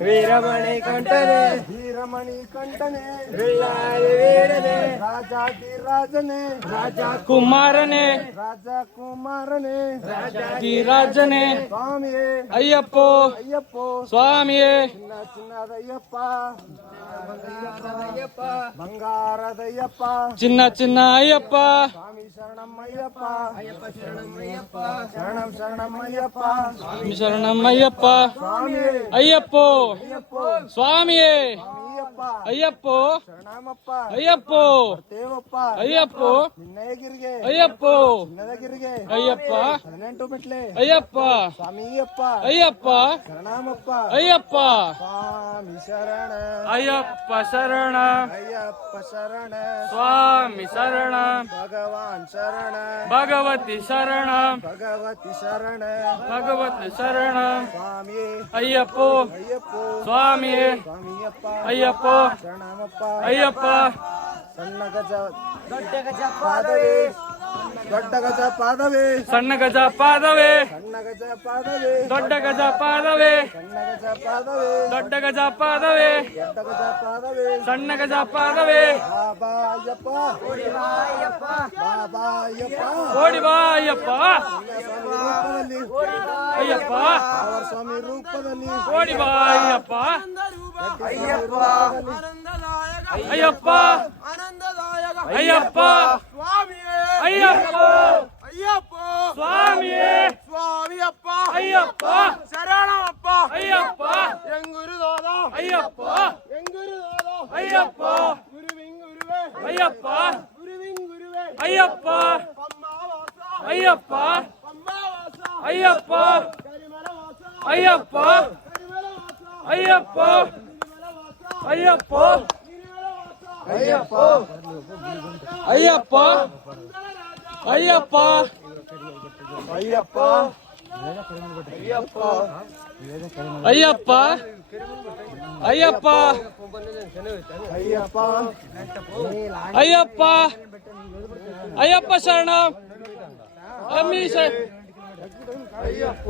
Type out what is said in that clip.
ವೀರಮಣಿ ಕಂಠನೆ ವೀರಮಣಿ ಕಂಠನೆ ವಿಲ್ಲಾಲಿ ವೀರನೆ ರಾಜಾತಿ ರಾಜನೇ ರಾಜಕುಮಾರನೇ ರಾಜಕುಮಾರನೇ ರಾಜನೇ ಸ್ವಾಮಿಯೇ ಅಯ್ಯಪ್ಪೋ ಅಯ್ಯಪ್ಪೋ ಸ್ವಾಮಿಯೇ ಚಿನ್ನದಯ್ಯಪ್ಪ ಅಯ್ಯಪ್ಪ ಬಂಗಾರದಯ್ಯಪ್ಪ ಚಿನ್ನ ಅಯ್ಯಪ್ಪ ಸ್ವಾಮಿ ಶರಣಮ್ಮಯ್ಯಪ್ಪ ಅಯ್ಯಪ್ಪ ಶರಣಮಯ್ಯಪ್ಪ ಶರಣಂ ಶರಣಮ್ಮಯ್ಯಪ್ಪ ಸ್ವಾಮಿ ಶರಣಮಯ್ಯಪ್ಪ ಸ್ವಾಮಿ ಅಯ್ಯಪ್ಪೋ ಅಯ್ಯಪ್ಪೋ ಸ್ವಾಮಿಯೇ ಸ್ವಾಮಿಯಪ್ಪ ಅಯ್ಯಪ್ಪೋ ಶರಣಮಪ್ಪ ಅಯ್ಯಪ್ಪೋ ದೇವಪ್ಪ ಅಯ್ಯಪ್ಪೋ ಚಿನ್ನಗಿರಿಗೆ ಅಯ್ಯಪ್ಪೋ ಚಿನ್ನದಗಿರಿಗೆ ಅಯ್ಯಪ್ಪ 18 ಮೆಟ್ಲೆ ಅಯ್ಯಪ್ಪ ಸ್ವಾಮಿಯಪ್ಪ ಅಯ್ಯಪ್ಪ ಶರಣಮಪ್ಪ ಅಯ್ಯಪ್ಪ ಸ್ವಾಮಿ ಶರಣ ಅಯ್ಯಪ್ಪ ಶರಣ ಅಯ್ಯಪ್ಪ ಶರಣ ಸ್ವಾಮಿ ಶರಣ ಭಗವಾನ್ ಶರಣ ಭಗವತಿ ಶರಣ ಭಗವತಿ ಶರಣ ಭಗವತಿ ಶರಣ ಸ್ವಾಮಿಯೇ ಅಯ್ಯಪ್ಪೋ ಅಯ್ಯಪ್ಪೋ ಸ್ವಾಮಿಯೇ ಸ್ವಾಮಿಯಪ್ಪ ಅಯ್ಯಪ್ಪೋ ಶರಣಮಪ್ಪ ಅಯ್ಯಪ್ಪ ಸಣ್ಣ ಗಜ ದೊಡ್ಡ ಗಜ ಪಾದವೇ ದೊಡ್ಡ ಗಜ ಪಾದವೇ ಸಣ್ಣ ಗಜ ಪಾದವೇ ಸಣ್ಣ ಗಜ ಪಾದವೇ ದೊಡ್ಡ ಗಜ ಪಾದವೇ ಸಣ್ಣ ಗಜ ಪಾದವೇ ದೊಡ್ಡ ಗಜ ಪಾದವೇ ದೊಡ್ಡ ಗಜ ಪಾದವೇ ಸಣ್ಣ ಗಜ ಪಾದವೇ ಬಾಬಾ ಅಯ್ಯಪ್ಪ ಅಯ್ಯಪ್ಪ ಬಾಬಾ ಅಯ್ಯಪ್ಪ ಓಡಿ ಬಾ ಅಯ್ಯಪ್ಪ ಸ್ವಾಮಿ ರೂಪದಲ್ಲಿ ಅಯ್ಯಪ್ಪ ಅವರ ಸ್ವಾಮಿ ರೂಪದಲ್ಲಿ ಓಡಿ ಬಾ ಅಯ್ಯಪ್ಪ ಅಯ್ಯಪ್ಪ ಅಯ್ಯಪ್ಪ ಆನಂದದಾಯಕ ಅಯ್ಯಪ್ಪ ಸ್ವಾಮಿಯೇ ಅಯ್ಯಪ್ಪ ಅಯ್ಯಪ್ಪ ಸ್ವಾಮಿಯೇ ಸ್ವಾಮಿಯಪ್ಪ ಅಯ್ಯಪ್ಪ ಶರಣಮಪ್ಪ ಅಯ್ಯಪ್ಪ ಎಂಗುರುದಾದ ಅಯ್ಯಪ್ಪ ಎಂಗುರುದಾದ ಅಯ್ಯಪ್ಪ ಗುರುವಿಂಗುರುವೆ ಅಯ್ಯಪ್ಪ ಗುರುವಿಂಗುರುವೆ ಅಯ್ಯಪ್ಪ ಪಂಬಾವಾಸ ಅಯ್ಯಪ್ಪ ಪಂಬಾವಾಸ ಅಯ್ಯಪ್ಪ ಕರಿಮಲವಾಸ ಅಯ್ಯಪ್ಪ ಕರಿಮಲವಾಸ ಅಯ್ಯಪ್ಪ ಕರಿಮಲವಾಸ ಅಯ್ಯಪ್ಪ ಅಯ್ಯಪ್ಪ ಅಯ್ಯಪ್ಪ ಅಯ್ಯಪ್ಪ ಅಯ್ಯಪ್ಪ ಅಯ್ಯಪ್ಪ ಅಯ್ಯಪ್ಪ ಅಯ್ಯಪ್ಪ ಅಯ್ಯಪ್ಪ ಅಯ್ಯಪ್ಪ ಶರಣ ಅಮ್ಮಿ ಅಯ್ಯಪ್ಪ